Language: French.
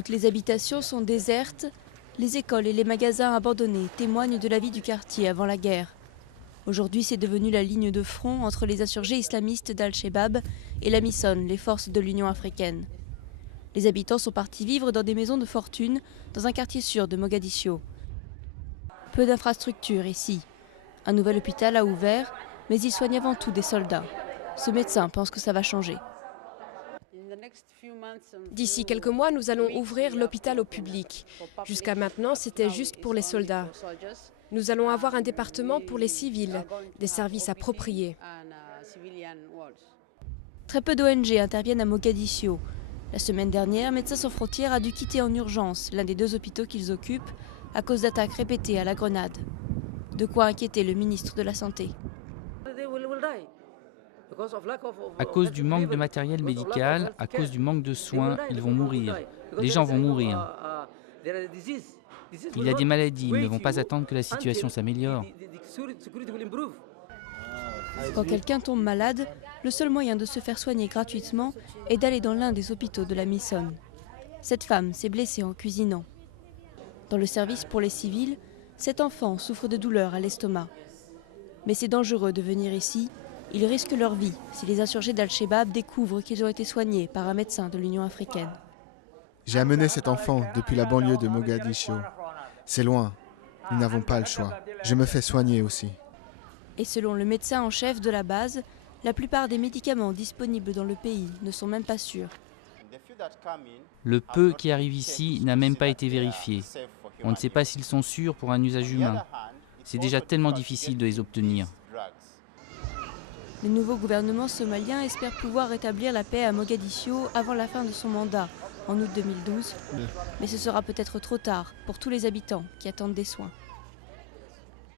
Toutes les habitations sont désertes, les écoles et les magasins abandonnés témoignent de la vie du quartier avant la guerre. Aujourd'hui, c'est devenu la ligne de front entre les insurgés islamistes d'Al-Shabaab et la MISON, les forces de l'Union africaine. Les habitants sont partis vivre dans des maisons de fortune dans un quartier sûr de Mogadiscio. Peu d'infrastructures ici. Un nouvel hôpital a ouvert, mais il soigne avant tout des soldats. Ce médecin pense que ça va changer. D'ici quelques mois, nous allons ouvrir l'hôpital au public. Jusqu'à maintenant, c'était juste pour les soldats. Nous allons avoir un département pour les civils, des services appropriés. Très peu d'ONG interviennent à Mogadiscio. La semaine dernière, Médecins sans frontières a dû quitter en urgence l'un des 2 hôpitaux qu'ils occupent à cause d'attaques répétées à la grenade. De quoi inquiéter le ministre de la Santé. À cause du manque de matériel médical, à cause du manque de soins, ils vont mourir. Les gens vont mourir. Il y a des maladies, ils ne vont pas attendre que la situation s'améliore. Quand quelqu'un tombe malade, le seul moyen de se faire soigner gratuitement est d'aller dans l'un des hôpitaux de la MISON. Cette femme s'est blessée en cuisinant. Dans le service pour les civils, cet enfant souffre de douleurs à l'estomac. Mais c'est dangereux de venir ici. Ils risquent leur vie si les insurgés d'Al-Shabaab découvrent qu'ils ont été soignés par un médecin de l'Union africaine. J'ai amené cet enfant depuis la banlieue de Mogadiscio. C'est loin. Nous n'avons pas le choix. Je me fais soigner aussi. Et selon le médecin en chef de la base, la plupart des médicaments disponibles dans le pays ne sont même pas sûrs. Le peu qui arrive ici n'a même pas été vérifié. On ne sait pas s'ils sont sûrs pour un usage humain. C'est déjà tellement difficile de les obtenir. Le nouveau gouvernement somalien espère pouvoir rétablir la paix à Mogadiscio avant la fin de son mandat, en août 2012. Mais ce sera peut-être trop tard pour tous les habitants qui attendent des soins.